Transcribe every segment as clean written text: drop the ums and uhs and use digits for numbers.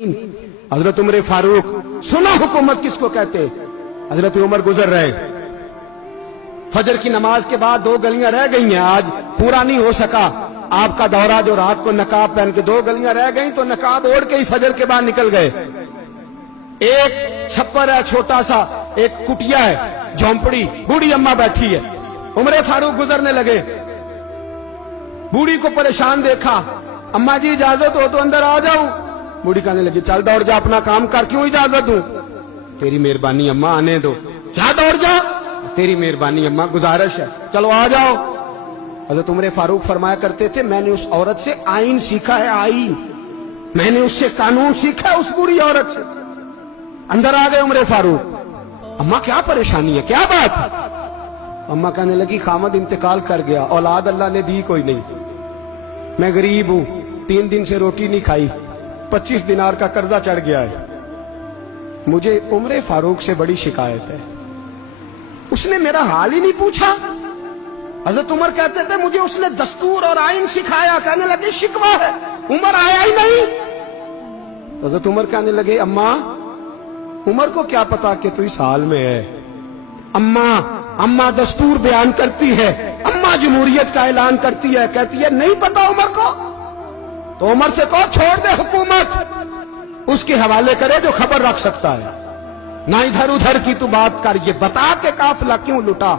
हजरत उमर फारूक, सुना हुकूमत किसको कहते। हजरत उमर गुजर रहे, फजर की नमाज के बाद 2 गलियां रह गई हैं, आज पूरा नहीं हो सका आपका दौरा, जो रात को नकाब पहन के 2 गलियां रह गई तो नकाब ओढ़ के ही फजर के बाद निकल गए। एक छप्पर है छोटा सा, एक कुटिया है, झोंपड़ी, बूढ़ी अम्मा बैठी है। उमर फारूक गुजरने लगे, बूढ़ी को परेशान देखा, अम्मा जी इजाजत हो तो अंदर आ जाऊं। बूढ़ी कहने लगी चल दौड़ जा, अपना काम कर, क्यों इजाजत दूं। तेरी मेहरबानी अम्मा, आने दो। क्या दौड़ जा, तेरी मेहरबानी अम्मा, गुजारिश है, चलो आ जाओ। हज़रत उमर फारूक फरमाया करते थे, मैंने उस औरत से आइन सीखा है, आइन, मैंने उससे कानून सीखा है, उस बूढ़ी औरत से। अंदर आ गए उमर फारूक, अम्मा क्या परेशानी है, क्या बात है। अम्मा कहने लगी खामद इंतकाल कर गया, औलाद अल्लाह ने दी कोई नहीं, मैं गरीब हूं, 3 दिन से रोटी नहीं खाई, 25 दिनार का कर्जा चढ़ गया है, मुझे उमर फारूक से बड़ी शिकायत है, उसने मेरा हाल ही नहीं पूछा। हजरत उमर कहते थे मुझे उसने दस्तूर और आइन सिखाया। कहने लगे शिकवा है, उमर आया ही नहीं। हजरत उमर कहने लगे अम्मा, उमर को क्या पता कि तू इस हाल में है। अम्मा दस्तूर बयान करती है, अम्मा जमहूरियत का ऐलान करती है, कहती है नहीं पता उमर को, तो उमर से कहो छोड़ दे हुकूमत, उसके हवाले करे जो खबर रख सकता है, ना इधर उधर की तू बात कर, ये बता के काफिला क्यों लुटा,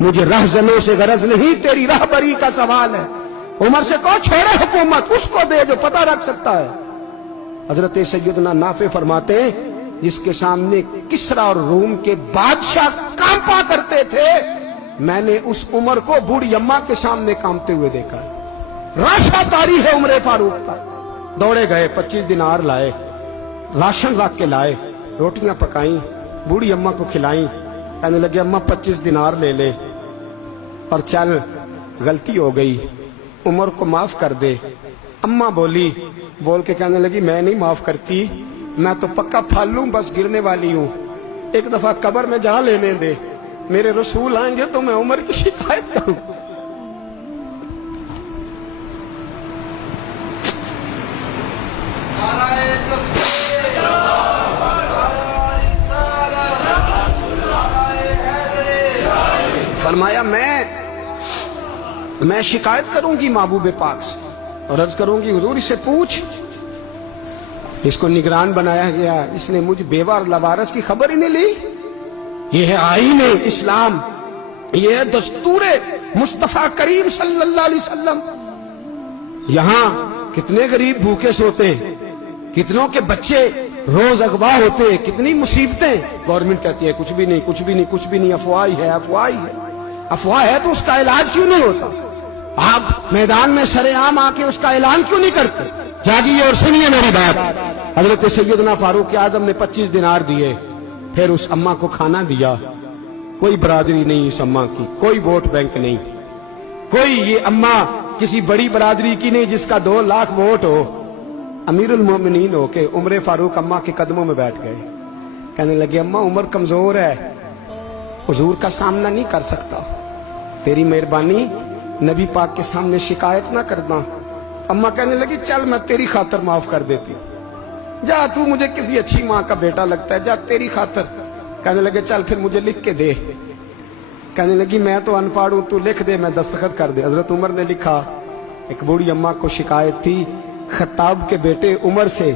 मुझे रहजनों से गरज नहीं, तेरी रहबरी का सवाल है। उमर से कहो छोड़े हुकूमत, उसको दे जो पता रख सकता है। हजरत सैयदना नाफे फरमाते हैं, जिसके सामने किसरा और रूम के बादशाह कांपा करते थे, मैंने उस उमर को बूढ़ी अम्मा के सामने कांपते हुए देखा। राशादारी है उमर फारूक का। दौड़े गए, 25 दिनार लाए, राशन रख के लाए, रोटियां पकाई, बूढ़ी अम्मा को खिलाई। कहने लगे अम्मा 25 दिनार ले ले और चल, गलती हो गई, उमर को माफ कर दे। अम्मा बोली, बोल के कहने लगी मैं नहीं माफ करती, मैं तो पक्का फालू, बस गिरने वाली हूं, एक दफा कब्र में जा लेने दे, मेरे रसूल आएंगे तो मैं उमर की शिकायत करूं। फरमाया मैं शिकायत करूंगी महबूब पाक से और अर्ज करूंगी हुजूर इससे पूछ, इसको निगरान बनाया गया, इसने मुझ बेवा और लवारस की खबर ही नहीं ली। ये है आईन इस्लाम, ये है दस्तूर मुस्तफा करीम सल्लल्लाहु अलैहि वसल्लम। यहां कितने गरीब भूखे सोते, कितनों के बच्चे रोज अगवा होते, कितनी मुसीबतें। गवर्नमेंट कहती है कुछ भी नहीं, कुछ भी नहीं, कुछ भी नहीं, अफवाह ही है, अफवाह ही है। अफवाह है तो उसका इलाज क्यों नहीं होता। आप मैदान में सरेआम आके उसका ऐलान क्यों नहीं करते। जागिए और सुनिए मेरी बात। हजरत सैयदना फारूक आजम ने 25 दिनार दिए, फिर उस अम्मा को खाना दिया। कोई बरादरी नहीं इस अम्मा की, कोई वोट बैंक नहीं, कोई ये अम्मा किसी बड़ी बरादरी की नहीं जिसका 2 लाख वोट हो। अमीरुल मोमिनीन होके उमर फारूक अम्मा के कदमों में बैठ गए। कहने लगे अम्मा उमर कमजोर है, हुजूर का सामना नहीं कर सकता, तेरी मेहरबानी नबी पाक के सामने शिकायत ना करना। अम्मा कहने लगी चल मैं तेरी खातर माफ कर देती हूं, जा तू मुझे किसी अच्छी माँ का बेटा लगता है, जा तेरी खातर। कहने लगे चल फिर मुझे लिख के दे। कहने लगी मैं तो अनपढ़ हूं, तू लिख दे, मैं दस्तखत कर दे। हजरत उमर ने लिखा। एक बूढ़ी अम्मा को शिकायत थी खत्ताब के बेटे उमर से,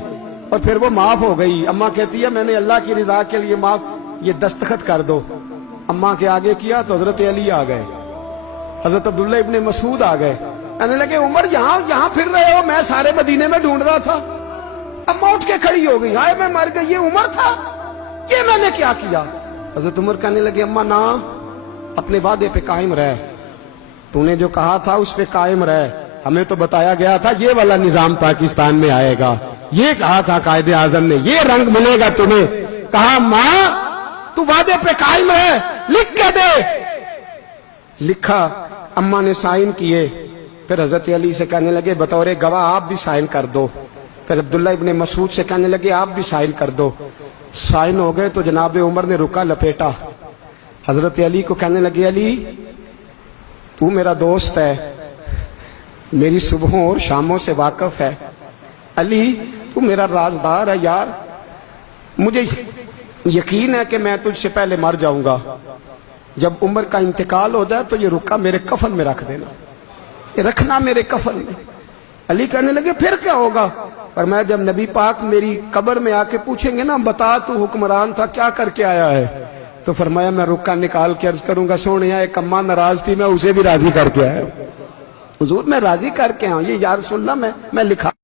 और फिर वो माफ हो गई। अम्मा कहती है मैंने अल्लाह की रिजा के लिए माफ, ये दस्तखत कर दो। अम्मा के आगे किया तो हजरत अली आ गए, हजरत अब्दुल्ला इब्ने मसूद आ गए। कहने लगे उमर यहाँ फिर रहे हो, मैं सारे मदीने में ढूंढ रहा था। अम्मा उठ के खड़ी हो गई, हाय मैं मर गई, ये उमर था, ये मैंने क्या किया। हजरत उमर कहने लगे अम्मा ना, अपने वादे पे कायम रह, तूने जो कहा था उस पे कायम रह, हमें तो बताया गया था ये वाला निजाम पाकिस्तान में आएगा, ये कहा था कायदे आजम ने, ये रंग मिलेगा तुम्हें। कहा मां तू वादे पे कायम रह, लिख के दे। लिखा, अम्मा ने साइन किए। फिर हजरत अली से कहने लगे बतौर गवाह आप भी साइन कर दो। फिर अब्दुल्ला इब्ने मसूद से कहने लगे आप भी साइन कर दो। साइन हो गए तो जनाब उमर ने रुका लपेटा। हजरत अली को कहने लगे अली तू मेरा दोस्त है, मेरी सुबहों और शामों से वाकिफ है, अली تو میرا رازدار ہے یار، مجھے یقین ہے کہ میں تجھ سے پہلے مر جاؤں گا، جب عمر کا انتقال ہو جائے تو یہ رکا میرے کفن میں رکھ دینا، یہ رکھنا میرے کفن میں۔ علی کہنے لگے پھر کیا ہوگا؟ پر میں جب نبی پاک میری قبر میں آ کے پوچھیں گے نا بتا تو حکمران تھا کیا کر کے آیا ہے، تو فرمایا میں رکا نکال کے عرض کروں گا سونے ایک اماں ناراض تھی میں اسے بھی راضی کر کے آیا، حضور میں راضی کر کے آؤں، یہ یا رسول اللہ میں لکھا